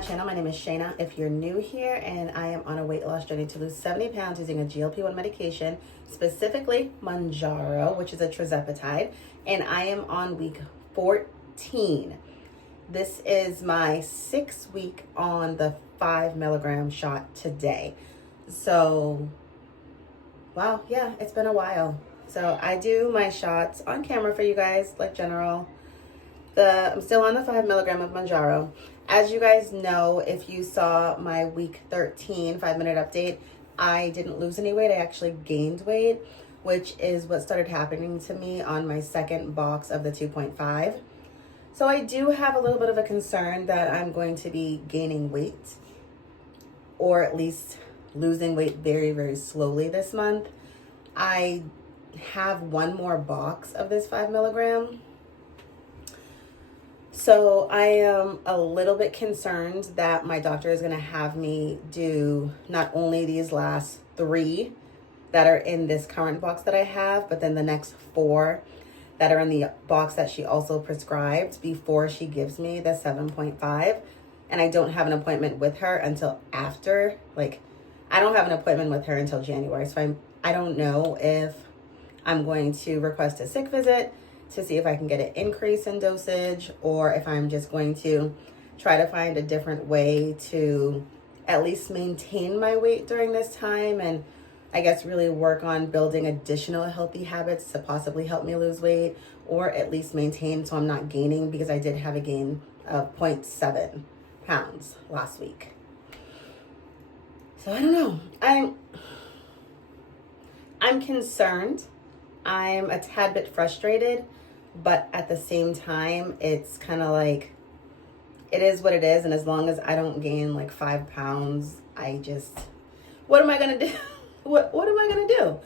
my channel. My name is Shayna. If you're new here, and I am on a weight loss journey to lose 70 pounds using a GLP-1 medication, specifically Mounjaro, which is a Tirzepatide, and I am on week 14. This is my 6th week on the 5 milligram shot today. So, wow, yeah, it's been a while. So I do my shots on camera for you guys, like general. I'm still on the 5 milligram of Mounjaro. As you guys know, if you saw my week 13 5-minute update, I didn't lose any weight. I actually gained weight, which is what started happening to me on my second box of the 2.5. So I do have a little bit of a concern that I'm going to be gaining weight, or at least losing weight very, very slowly this month. I have one more box of this 5 milligram. So I am a little bit concerned that my doctor is going to have me do not only these last 3 that are in this current box that I have, but then the next 4 that are in the box that she also prescribed before she gives me the 7.5. And I don't have an appointment with her until after, I don't have an appointment with her until January. So I don't know if I'm going to request a sick visit to see if I can get an increase in dosage, or if I'm just going to try to find a different way to at least maintain my weight during this time, and I guess really work on building additional healthy habits to possibly help me lose weight, or at least maintain so I'm not gaining, because I did have a gain of 0.7 pounds last week. So I don't know. I'm concerned. I'm a tad bit frustrated, but at the same time, it's kind of like, it is what it is. And as long as I don't gain 5 pounds, what am I going to do? What am I going to do?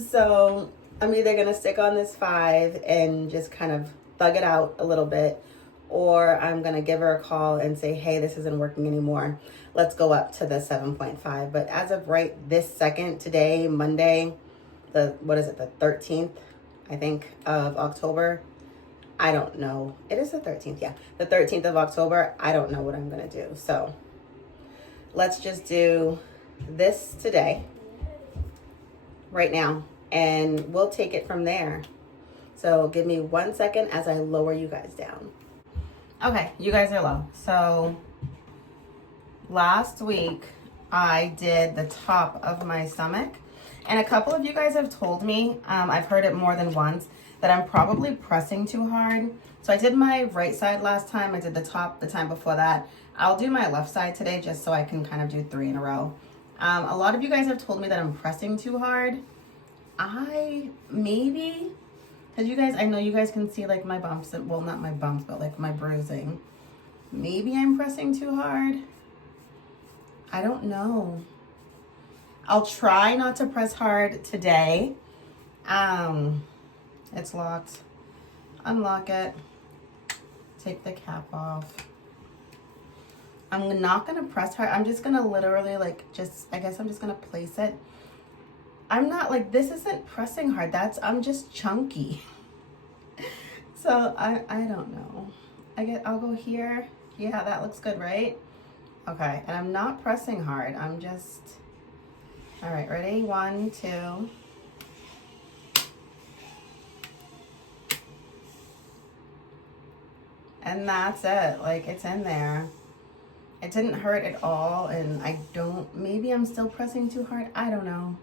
So I'm either going to stick on this 5 and just kind of thug it out a little bit, or I'm going to give her a call and say, hey, this isn't working anymore. Let's go up to the 7.5. But as of right this second, today, Monday, the 13th, I think, of October. I don't know. It is the 13th, yeah. The 13th of October, I don't know what I'm going to do. So let's just do this today, right now, and we'll take it from there. So give me 1 second as I lower you guys down. Okay, you guys are low. So last week, I did the top of my stomach. And a couple of you guys have told me, I've heard it more than once, that I'm probably pressing too hard. So I did my right side last time. I did the top the time before that. I'll do my left side today just so I can kind of do 3 in a row. A lot of you guys have told me that I'm pressing too hard. Maybe, because I know you guys can see my bumps, well, not my bumps, but my bruising. Maybe I'm pressing too hard. I don't know. I'll try not to press hard today. It's locked. Unlock it. Take the cap off. I'm not gonna press hard. I'm just gonna literally I guess I'm just gonna place it. I'm not this isn't pressing hard. I'm just chunky. So I don't know. I'll go here. Yeah, that looks good, right? Okay, and I'm not pressing hard. I'm just, all right, ready? 1, 2. And that's it. It's in there. It didn't hurt at all. And maybe I'm still pressing too hard. I don't know.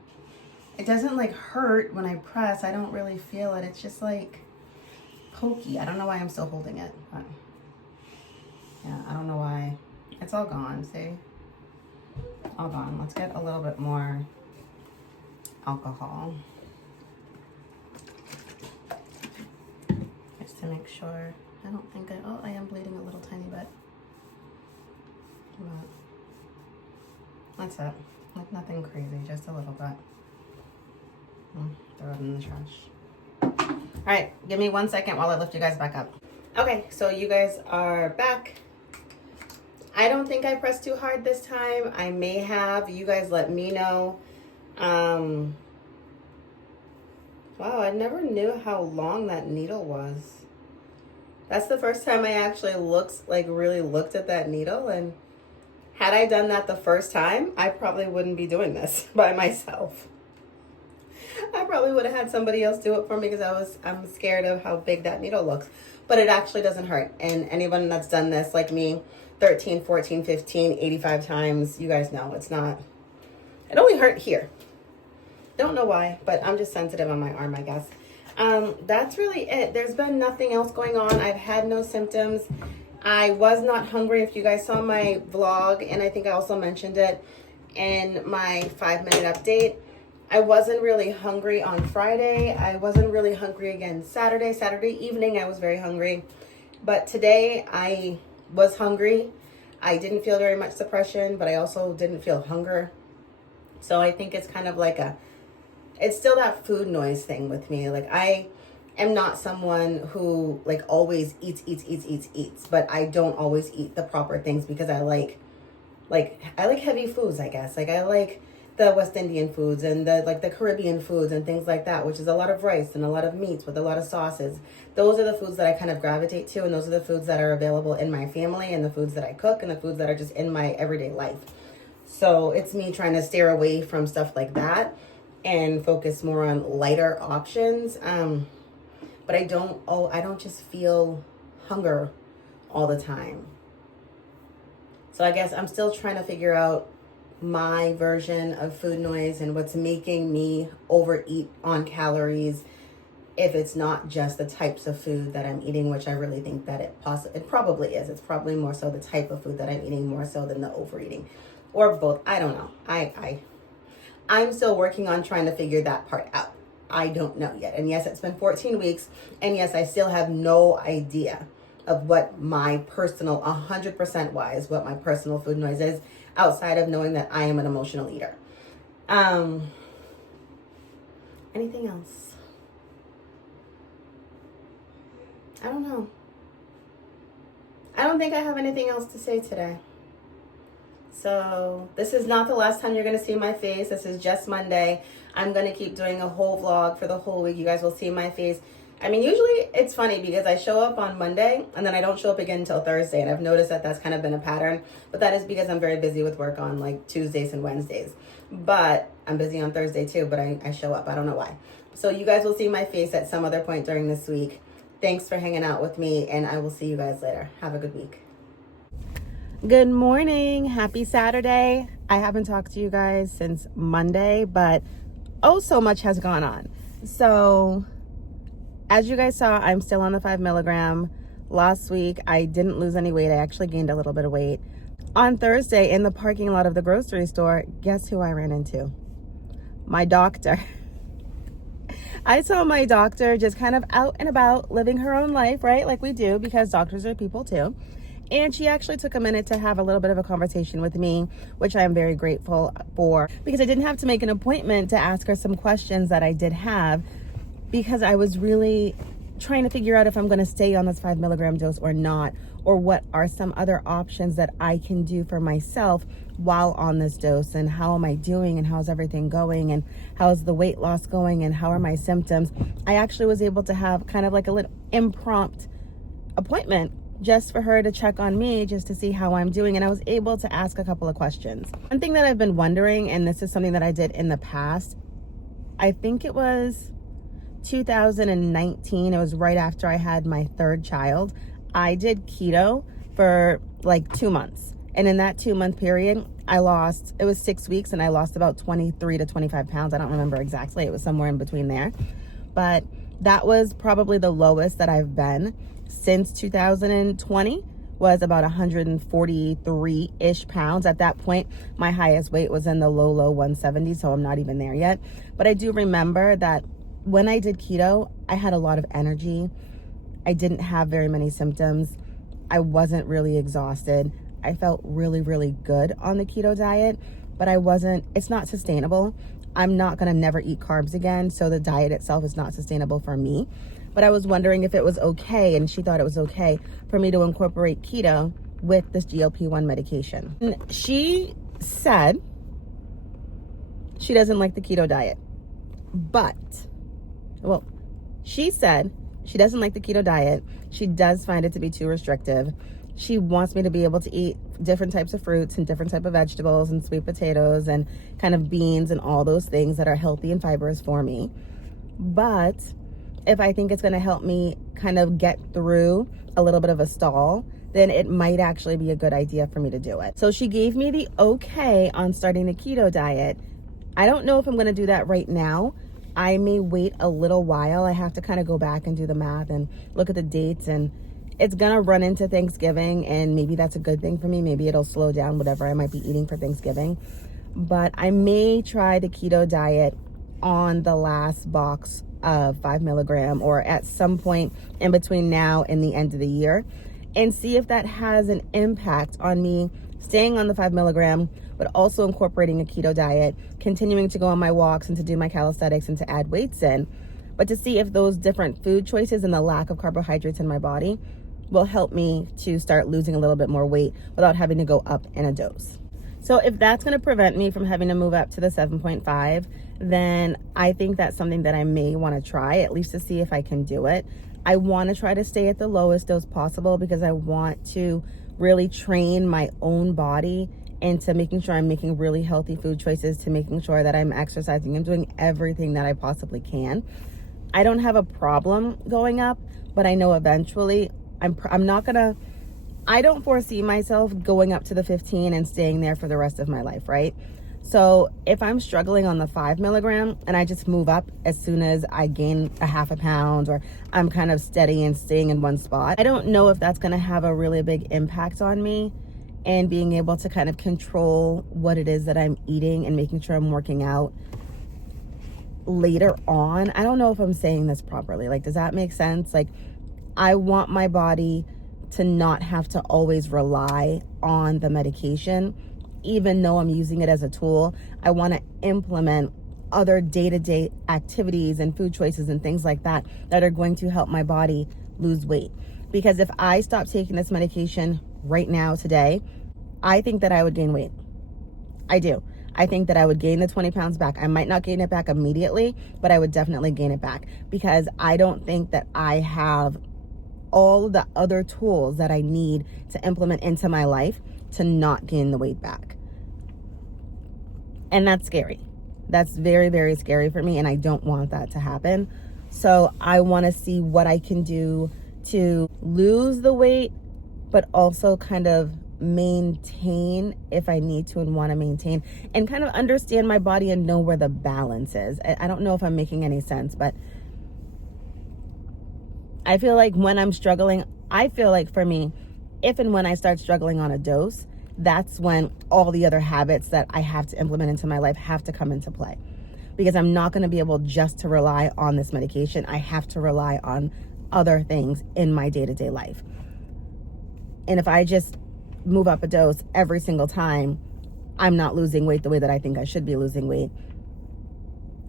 It doesn't hurt when I press. I don't really feel it. It's just pokey. I don't know why I'm still holding it. But yeah, I don't know why. It's all gone, see? All gone. Let's get a little bit more alcohol. Just to make sure. I don't think I am bleeding a little tiny bit. But that's it. Nothing crazy, just a little bit. Throw it in the trash. All right, give me 1 second while I lift you guys back up. Okay, so you guys are back. I don't think I pressed too hard this time. I may have. You guys let me know. Wow, I never knew how long that needle was. That's the first time I actually really looked at that needle, and Had I done that the first time, I probably wouldn't be doing this by myself. I probably would have had somebody else do it for me because I'm scared of how big that needle looks. But it actually doesn't hurt. And anyone that's done this like me, 13, 14, 15, 85 times, you guys know it's not, it only hurt here. Don't know why, but I'm just sensitive on my arm, I guess. That's really it. There's been nothing else going on. I've had no symptoms. I was not hungry. If you guys saw my vlog, and I think I also mentioned it in my 5-minute update, I wasn't really hungry on Friday. I wasn't really hungry again Saturday. Saturday evening, I was very hungry. But today, I was hungry. I didn't feel very much suppression, but I also didn't feel hunger. So I think it's kind of like it's still that food noise thing with me. Like, I am not someone who like always eats, but I don't always eat the proper things because I like heavy foods, I guess. Like, I like the West Indian foods and the Caribbean foods and things like that, which is a lot of rice and a lot of meats with a lot of sauces. Those are the foods that I kind of gravitate to, and those are the foods that are available in my family, and the foods that I cook, and the foods that are just in my everyday life. So it's me trying to steer away from stuff like that and focus more on lighter options. But I don't just feel hunger all the time. So I guess I'm still trying to figure out my version of food noise and what's making me overeat on calories, if it's not just the types of food that I'm eating, which I really think that it probably is. It's probably more so the type of food that I'm eating more so than the overeating, or both. I don't know. I'm still working on trying to figure that part out. I don't know yet. And yes, it's been 14 weeks. And yes, I still have no idea of what my personal, 100% wise, what my personal food noise is, outside of knowing that I am an emotional eater. Anything else? I don't know. I don't think I have anything else to say today. So this is not the last time you're going to see my face. This is just Monday. I'm going to keep doing a whole vlog for the whole week. You guys will see my face. I mean, usually it's funny because I show up on Monday and then I don't show up again until Thursday. And I've noticed that that's kind of been a pattern. But that is because I'm very busy with work on like Tuesdays and Wednesdays. But I'm busy on Thursday too, but I show up. I don't know why. So you guys will see my face at some other point during this week. Thanks for hanging out with me, and I will see you guys later. Have a good week. Good morning. Happy Saturday. I haven't talked to you guys since Monday, but oh, so much has gone on. So as you guys saw, I'm still on the 5 milligram. Last week, I didn't lose any weight. I actually gained a little bit of weight. On Thursday, in the parking lot of the grocery store, guess who I ran into? My doctor. I saw my doctor just kind of out and about living her own life, right? Like we do, because doctors are people too. And she actually took a minute to have a little bit of a conversation with me, which I am very grateful for, because I didn't have to make an appointment to ask her some questions that I did have, because I was really trying to figure out if I'm going to stay on this 5 milligram dose or not, or what are some other options that I can do for myself while on this dose, and how am I doing, and how's everything going, and how's the weight loss going, and how are my symptoms. I actually was able to have kind of like a little impromptu appointment just for her to check on me, just to see how I'm doing. And I was able to ask a couple of questions. One thing that I've been wondering, and this is something that I did in the past, I think it was 2019. It was right after I had my third child. I did keto for like 2 months. And in that 2-month period, it was 6 weeks, and I lost about 23 to 25 pounds. I don't remember exactly. It was somewhere in between there. But that was probably the lowest that I've been since 2020, was about 143-ish pounds. At that point, my highest weight was in the low 170s, so I'm not even there yet. But I do remember that when I did keto, I had a lot of energy. I didn't have very many symptoms. I wasn't really exhausted. I felt really, really good on the keto diet, but it's not sustainable. I'm not gonna never eat carbs again, so the diet itself is not sustainable for me. But I was wondering if it was okay, and she thought it was okay for me to incorporate keto with this GLP-1 medication. And she said she doesn't like the keto diet, she said she doesn't like the keto diet. She does find it to be too restrictive. she wants me to be able to eat different types of fruits and different type of vegetables and sweet potatoes and kind of beans and all those things that are healthy and fibrous for me. But if I think it's going to help me kind of get through a little bit of a stall, then it might actually be a good idea for me to do it. So she gave me the okay on starting the keto diet. I don't know if I'm going to do that right now. I may wait a little while. I have to kind of go back and do the math and look at the dates, and it's going to run into Thanksgiving, and maybe that's a good thing for me. Maybe it'll slow down whatever I might be eating for Thanksgiving. But I may try the keto diet on the last box of 5 milligram or at some point in between now and the end of the year, and see if that has an impact on me staying on the 5 milligram, but also incorporating a keto diet, continuing to go on my walks and to do my calisthenics and to add weights in, but to see if those different food choices and the lack of carbohydrates in my body will help me to start losing a little bit more weight without having to go up in a dose. So if that's going to prevent me from having to move up to the 7.5, then I think that's something that I may want to try, at least to see if I can do it. I want to try to stay at the lowest dose possible because I want to really train my own body into making sure I'm making really healthy food choices, to making sure that I'm exercising and doing everything that I possibly can. I don't have a problem going up, but I know eventually I'm not gonna, I don't foresee myself going up to the 15 and staying there for the rest of my life, right? So if I'm struggling on the 5 milligram and I just move up as soon as I gain a half a pound, or I'm kind of steady and staying in one spot, I don't know if that's gonna have a really big impact on me and being able to kind of control what it is that I'm eating and making sure I'm working out later on. I don't know if I'm saying this properly. Like, does that make sense? Like, I want my body to not have to always rely on the medication, even though I'm using it as a tool. I want to implement other day-to-day activities and food choices and things like that that are going to help my body lose weight. Because if I stop taking this medication right now, today, I think that I would gain weight. I do. I think that I would gain the 20 pounds back. I might not gain it back immediately, but I would definitely gain it back, because I don't think that I have all the other tools that I need to implement into my life to not gain the weight back. And that's scary. That's very, very scary for me, and I don't want that to happen. So I want to see what I can do to lose the weight, but also kind of maintain if I need to and want to maintain, and kind of understand my body and know where the balance is. I don't know if I'm making any sense, but I feel like when I'm struggling, I feel like for me, if and when I start struggling on a dose, that's when all the other habits that I have to implement into my life have to come into play, because I'm not going to be able just to rely on this medication. I have to rely on other things in my day-to-day life. And if I just move up a dose every single time, I'm not losing weight the way that I think I should be losing weight.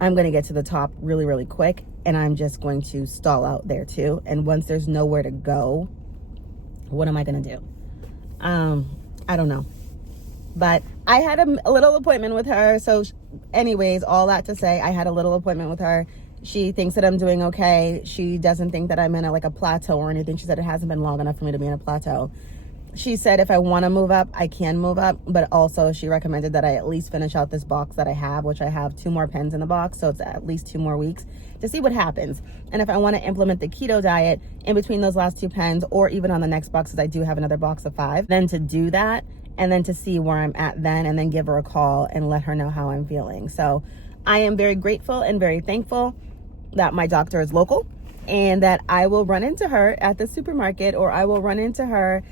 I'm going to get to the top really, really quick, and I'm just going to stall out there too. And once there's nowhere to go, what am I going to do? I don't know. But I had a little appointment with her. So anyways, all that to say, I had a little appointment with her. She thinks that I'm doing okay. She doesn't think that I'm in a plateau or anything. She said it hasn't been long enough for me to be in a plateau. She said if I want to move up, I can move up, but also she recommended that I at least finish out this box that I have, which I have 2 more pens in the box, so it's at least 2 more weeks to see what happens. And if I want to implement the keto diet in between those last 2 pens, or even on the next box, because I do have another box of 5, then to do that, and then to see where I'm at then, and then give her a call and let her know how I'm feeling. So I am very grateful and very thankful that my doctor is local, and that I will run into her at the supermarket, or I will run into her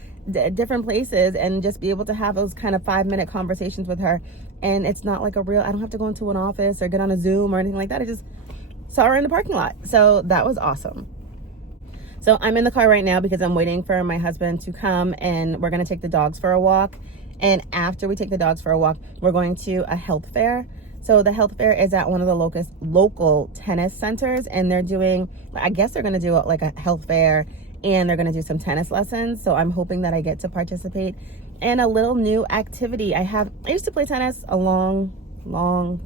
different places and just be able to have those kind of 5-minute conversations with her. And it's not like I don't have to go into an office or get on a Zoom or anything like that. I just saw her in the parking lot. So that was awesome. So I'm in the car right now because I'm waiting for my husband to come, and we're going to take the dogs for a walk. And after we take the dogs for a walk, we're going to a health fair. So the health fair is at one of the local tennis centers, and they're doing, I guess they're going to do like a health fair, and they're going to do some tennis lessons. So I'm hoping that I get to participate in a little new activity. I used to play tennis a long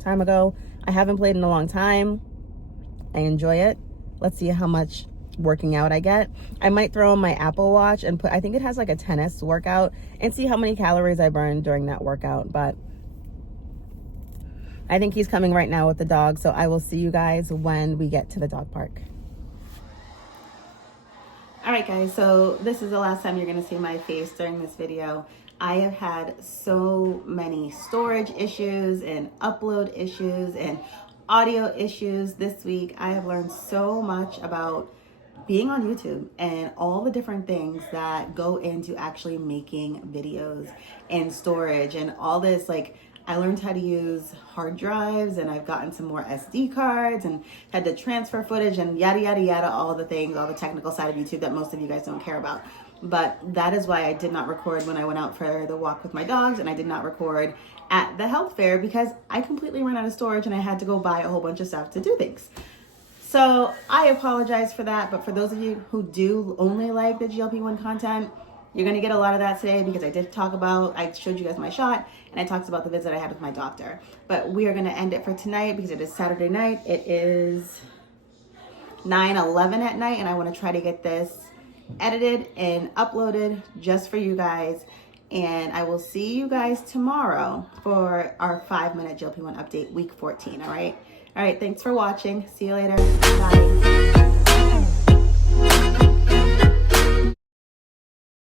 time ago. I haven't played in a long time. I enjoy it. Let's see how much working out I get. I might throw on my Apple Watch and put, I think it has like a tennis workout, and see how many calories I burn during that workout. But I think he's coming right now with the dog, so I will see you guys when we get to the dog park. All right, guys, so this is the last time you're gonna see my face during this video. I have had so many storage issues and upload issues and audio issues this week. I have learned so much about being on YouTube and all the different things that go into actually making videos and storage and all this. Like, I learned how to use hard drives, and I've gotten some more SD cards and had to transfer footage and yada, yada, yada, all the things, all the technical side of YouTube that most of you guys don't care about. But that is why I did not record when I went out for the walk with my dogs, and I did not record at the health fair because I completely ran out of storage and I had to go buy a whole bunch of stuff to do things. So I apologize for that, but for those of you who do only like the GLP-1 content, you're gonna get a lot of that today because I did talk about, I showed you guys my shot and I talked about the visit I had with my doctor. But we are gonna end it for tonight because it is Saturday night. It is 9:11 at night, and I wanna try to get this edited and uploaded just for you guys. And I will see you guys tomorrow for our 5-minute GLP-1 update, week 14, all right? All right, thanks for watching. See you later. Bye.